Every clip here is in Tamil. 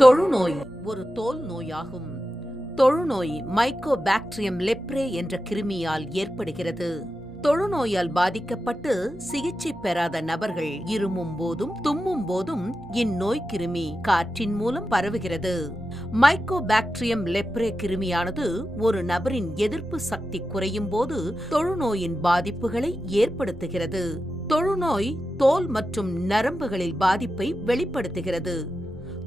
தொழுநோய் ஒரு தோல் நோயாகும். தொழுநோய் மைக்கோபாக்டீரியம் லெப்ரே என்ற கிருமியால் ஏற்படுகிறது. தொழுநோயால் பாதிக்கப்பட்டு சிகிச்சை பெறாத நபர்கள் இருமும் போதும் தும்மும் போதும் இந்நோய் கிருமி காற்றின் மூலம் பரவுகிறது. மைக்கோபாக்டீரியம் லெப்ரே கிருமியானது ஒரு நபரின் எதிர்ப்பு சக்தி குறையும் போது தொழுநோயின் பாதிப்புகளை ஏற்படுத்துகிறது. தொழுநோய் தோல் மற்றும் நரம்புகளில் பாதிப்பை வெளிப்படுத்துகிறது.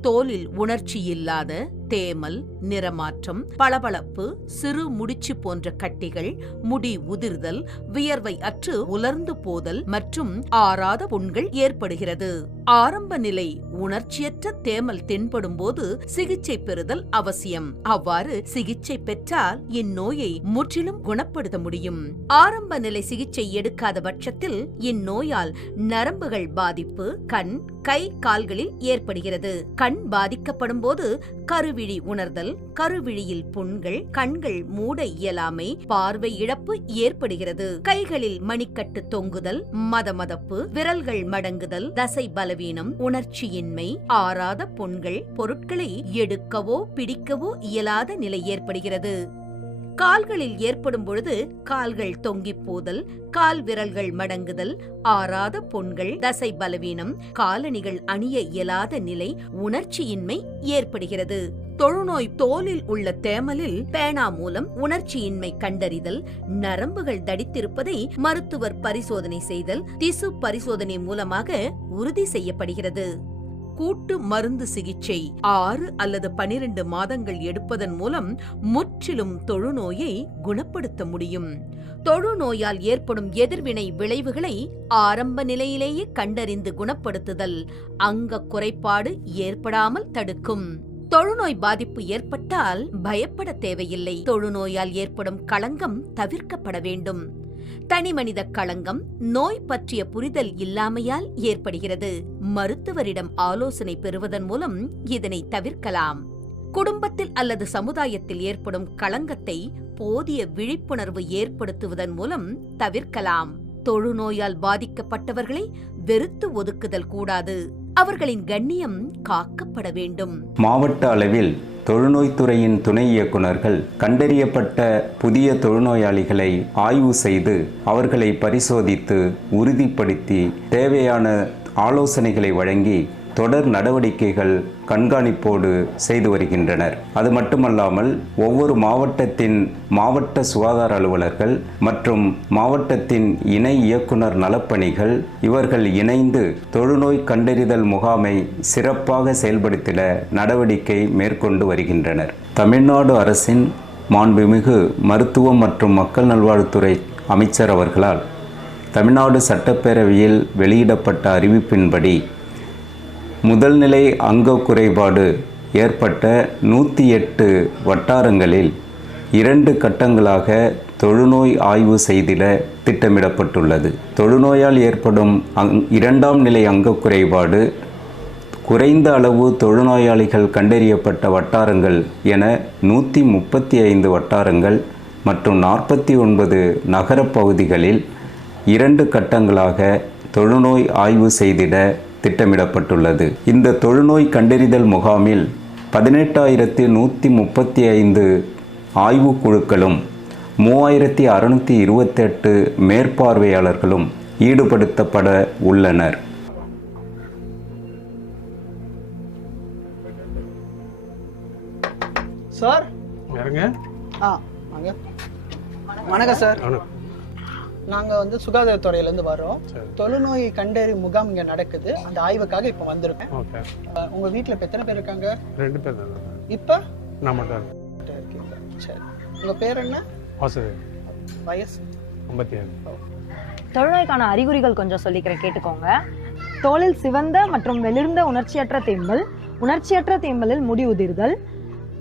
தோலில் உணர்ச்சி இல்லாத தேமல், நிறமாற்றம், பளபளப்பு, சிறு முடிச்சு போன்ற கட்டிகள், முடி உதிர்தல், வியர்வை அற்று உலர்ந்து போதல் மற்றும் ஆறாத புண்கள் ஏற்படுகிறது. ஆரம்ப நிலை உணர்ச்சியற்ற தேமல் தென்படும் போது சிகிச்சை பெறுதல் அவசியம். அவ்வாறு சிகிச்சை பெற்றால் இந்நோயை முற்றிலும் குணப்படுத்த முடியும். ஆரம்ப நிலை சிகிச்சை எடுக்காத பட்சத்தில் இந்நோயால் நரம்புகள் பாதிப்பு கண், கை, கால்களில் ஏற்படுகிறது. கண் பாதிக்கப்படும் போது கருவிழி உணர்தல், கருவிழியில் புண்கள், கண்கள் மூட இயலாமை, பார்வை இழப்பு ஏற்படுகிறது. கைகளில் மணிக்கட்டு தொங்குதல், மதமதப்பு, விரல்கள் மடங்குதல், தசை பலவீனம், உணர்ச்சியின்மை, ஆறாத புண்கள், பொருட்களை எடுக்கவோ பிடிக்கவோ இயலாத நிலை ஏற்படுகிறது. கால்களில் ஏற்படும் பொழுது கால்கள் தொங்கிப் போதல், கால் விரல்கள் மடங்குதல், ஆறாத புண்கள், தசை பலவீனம், காலணிகள் அணிய இயலாத நிலை, உணர்ச்சியின்மை ஏற்படுகிறது. தொழுநோய் தோலில் உள்ள தேமலில் பேனா மூலம் உணர்ச்சியின்மை கண்டறிதல், நரம்புகள் தடித்திருப்பதை மருத்துவர் பரிசோதனை செய்தல், திசு பரிசோதனை மூலமாக உறுதி செய்யப்படுகிறது. கூட்டு மருந்து சிகிச்சை 6 அல்லது 12 மாதங்கள் எடுப்பதன் மூலம் முற்றிலும் தொழுநோயை குணப்படுத்த முடியும். தொழுநோயால் ஏற்படும் எதிர்வினை விளைவுகளை ஆரம்ப நிலையிலேயே கண்டறிந்து குணப்படுத்துதல் அங்க குறைபாடு ஏற்படாமல் தடுக்கும். தொழுநோய் பாதிப்பு ஏற்பட்டால் பயப்பட தேவையில்லை. தொழுநோயால் ஏற்படும் களங்கம் தவிர்க்கப்பட வேண்டும். தனிமனித களங்கம் நோய் பற்றிய புரிதல் இல்லாமையால் ஏற்படுகிறது. மருத்துவரிடம் ஆலோசனை பெறுவதன் மூலம் இதனை தவிர்க்கலாம். குடும்பத்தில் அல்லது சமுதாயத்தில் ஏற்படும் களங்கத்தை போதிய விழிப்புணர்வு ஏற்படுத்துவதன் மூலம் தவிர்க்கலாம். தொழுநோயால் பாதிக்கப்பட்டவர்களை வெறுத்து ஒதுக்குதல் கூடாது. அவர்களின் கண்ணியம் காக்கப்பட வேண்டும். மாவட்ட அளவில் தொழுநோய்த்துறையின் துணை இயக்குநர்கள் கண்டறியப்பட்ட புதிய தொழுநோயாளிகளை ஆய்வு செய்து அவர்களை பரிசோதித்து உறுதிப்படுத்தி தேவையான ஆலோசனைகளை வழங்கி தொடர் நடவடிக்கைகள் கண்காணிப்போடு செய்து வருகின்றனர். அது மட்டுமல்லாமல் ஒவ்வொரு மாவட்டத்தின் மாவட்ட சுகாதார அலுவலர்கள் மற்றும் மாவட்டத்தின் இணை இயக்குனர் நலப்பணிகள் இவர்கள் இணைந்து தொழுநோய் கண்டறிதல் முகாமை சிறப்பாக செயல்படுத்திட நடவடிக்கை மேற்கொண்டு வருகின்றனர். தமிழ்நாடு அரசின் மாண்புமிகு மருத்துவம் மற்றும் மக்கள் நல்வாழ்வுத்துறை அமைச்சர் அவர்களால் தமிழ்நாடு சட்டப்பேரவையில் வெளியிடப்பட்ட அறிவிப்பின்படி முதல் நிலை அங்க குறைபாடு ஏற்பட்ட 108 வட்டாரங்களில் 2 கட்டங்களாக தொழுநோய் ஆய்வு செய்திட திட்டமிடப்பட்டுள்ளது. தொழுநோயால் ஏற்படும் 2ஆம் நிலை அங்க குறைபாடு குறைந்த அளவு தொழுநோயாளிகள் கண்டறியப்பட்ட வட்டாரங்கள் என 135 வட்டாரங்கள் மற்றும் 49 நகரப் பகுதிகளில் 2 கட்டங்களாக தொழுநோய் ஆய்வு செய்திட திட்டமிடப்பட்டுள்ளது. இந்த தொழுநோய் கண்டறிதல் முகாமில் 18,135 ஆய்வுக் குழுக்களும் 3,628 மேற்பார்வையாளர்களும் ஈடுபடுத்தப்பட உள்ளனர். சார் வணக்கம் சார். நாங்கள் சுகாதாரத்துறையிலேருந்து வரோம். தொழுநோய் கண்டறி முகாம் இங்கே நடக்குது. அந்த ஆய்வுக்காக இப்போ வந்திருக்கேன். உங்கள் வீட்டில் இப்போ எத்தனை பேர் இருக்காங்க? 2 பேர். இப்போ நான் மட்டும் இருக்கீங்க. சரி, உங்கள் பேர் என்ன? வயசு 57. தொழுநோய்க்கான அறிகுறிகள் கொஞ்சம் சொல்லிக்கிறேன், கேட்டுக்கோங்க. தோலில் சிவந்த மற்றும் வெளிர்ந்த உணர்ச்சியற்ற தேம்பல், உணர்ச்சியற்ற தேம்பலில் முடி உதிர்தல்,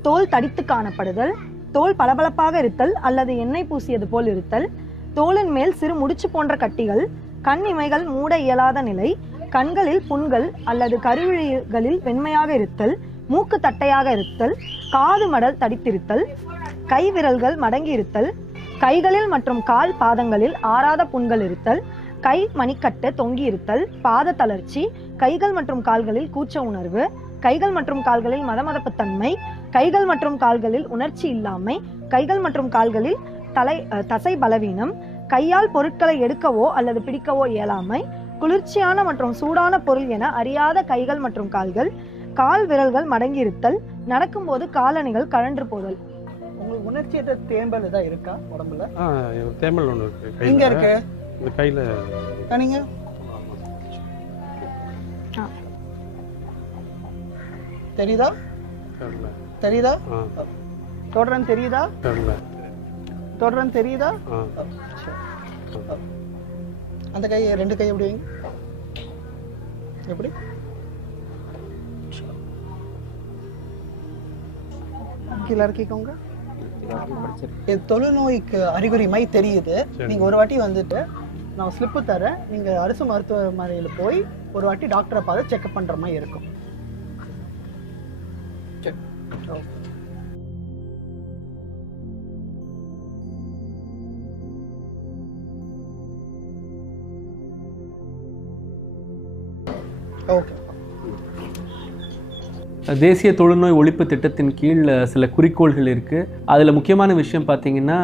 தோல் தடித்து காணப்படுதல், தோல் பளபளப்பாக இருத்தல் அல்லது எண்ணெய் பூசியது போல் இருத்தல், தோலின் மேல் சிறு முடிச்சு போன்ற கட்டிகள், கண் இமைகள் மூட இயலாத நிலை, கண்களில் புண்கள் அல்லது கருவிழிகளில் வெண்மையாக இருத்தல், மூக்கு தட்டையாக இருத்தல், காது மடல் தடித்திருத்தல், கை விரல்கள் மடங்கி இருத்தல், கைகளில் மற்றும் கால் பாதங்களில் ஆறாத புண்கள் இருத்தல், கை மணிக்கட்டு தொங்கி இருத்தல், பாத தளர்ச்சி, கைகள் மற்றும் கால்களில் கூச்ச உணர்வு, கைகள் மற்றும் கால்களில் மதமதப்புத்தன்மை, கைகள் மற்றும் கால்களில் உணர்ச்சி இல்லாமை, கைகள் மற்றும் கால்களில் தசை பலவீனம், கையால் பொருட்களை எடுக்கவோ அல்லது பிடிக்கவோ இயலாமை, குளிர்ச்சியான மற்றும் சூடான பொருள் என அறியாத கைகள் மற்றும் கால்கள், கால் விரல்கள் மடங்கியிருத்தல், நடக்கும்போது காலணிகள் கழன்று போதல். உங்களுக்கு உணர்ச்சியற்ற தேம்பல் ஏதாவது இருக்கா உடம்புல? எனக்கு தேமல் ஒன்று இருக்கு. எங்க இருக்கு? இந்த கையில. நீங்க தெரியுதா? தெரியுதா? தொடரன் தெரியுதா? தொடரன் தெரியுதா? அந்த கை, ரெண்டு கை எப்படி வைங்க. எப்படி? கீழே இறக்கிக்கோங்க. தொழுநோய்க்கு அறிகுறி மை தெரியுது. நீங்க ஒரு வாட்டி வந்துட்டு நான் ஸ்லிப்பு தரேன், நீங்க அரசு மருத்துவமனையில போய் ஒரு வாட்டி டாக்டரை பார்த்து செக்அப் பண்ற மாதிரி இருக்கும். ஓகே. தேசிய தொழுநோய் ஒழிப்பு திட்டத்தின் கீழ் சில குறிக்கோள்கள் இருக்குது. அதில் முக்கியமான விஷயம் பார்த்தீங்கன்னா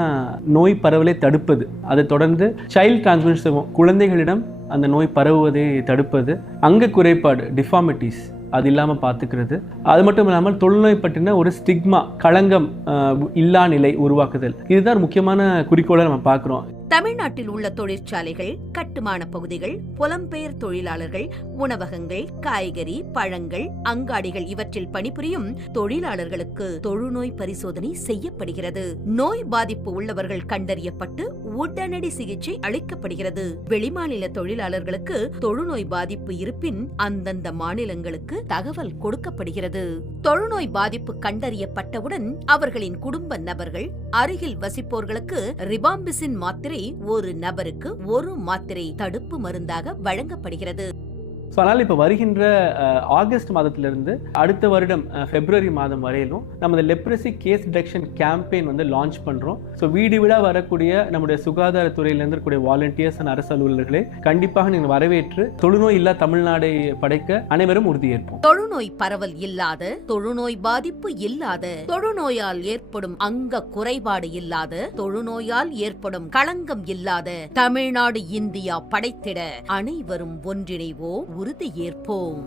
நோய் பரவலை தடுப்பது. அதை தொடர்ந்து சைல்ட் டிரான்ஸ்மிஷன், குழந்தைகளிடம் அந்த நோய் பரவுவதை தடுப்பது, அங்க குறைபாடு டிஃபார்மிட்டிஸ் அது இல்லாமல் பார்த்துக்கிறது. அது மட்டும் இல்லாமல் தொழுநோய் பற்றின ஒரு ஸ்டிக்மா, களங்கம் இல்லா நிலை உருவாக்குதல். இதுதான் முக்கியமான குறிக்கோளை நம்ம பார்க்குறோம். தமிழ்நாட்டில் உள்ள தொழிற்சாலைகள், கட்டுமான பகுதிகள், புலம்பெயர் தொழிலாளர்கள், உணவகங்கள், காய்கறி, பழங்கள், அங்காடிகள் இவற்றில் பணிபுரியும் தொழிலாளர்களுக்கு தொழுநோய் பரிசோதனை செய்யப்படுகிறது. நோய் பாதிப்பு உள்ளவர்கள் கண்டறியப்பட்டு உடனடி சிகிச்சை அளிக்கப்படுகிறது. வெளிமாநில தொழிலாளர்களுக்கு தொழுநோய் பாதிப்பு இருப்பின் அந்தந்த மாநிலங்களுக்கு தகவல் கொடுக்கப்படுகிறது. தொழுநோய் பாதிப்பு கண்டறியப்பட்டவுடன் அவர்களின் குடும்ப நபர்கள், அருகில் வசிப்போர்களுக்கு ரிபாம்பிசின் மாத்திரை ஒரு நபருக்கு 1 மாத்திரை தடுப்பு மருந்தாக வழங்கப்படுகிறது. ஸோ அதனால் இப்போ வருகின்ற ஆகஸ்ட் மாதத்திலிருந்து அடுத்த வருடம் பிப்ரவரி மாதம் வரையிலும் நம்ம லெப்ரசி கேஸ் டிடெக்ஷன் கேம்பெயின் வந்து லான்ச் பண்ணுறோம். ஸோ வீடு வீடாக வரக்கூடிய நம்முடைய சுகாதாரத்துறையிலேருந்து இருக்கக்கூடிய வாலண்டியர்ஸ் அண்ட் அரசு அலுவலர்களை கண்டிப்பாக நீங்கள் வரவேற்று தொழுநோய் இல்லா தமிழ்நாடை படைக்க அனைவரும் உறுதியேற்போம். தொழுநோய் பரவல் இல்லாத, தொழுநோய் பாதிப்பு இல்லாத, தொழுநோயால் ஏற்படும் அங்க குறைபாடு இல்லாத, தொழுநோயால் ஏற்படும் களங்கம் இல்லாத தமிழ்நாடு இந்தியா படைத்திட அனைவரும் ஒன்றிணைவோம், உறுதியேற்போம்.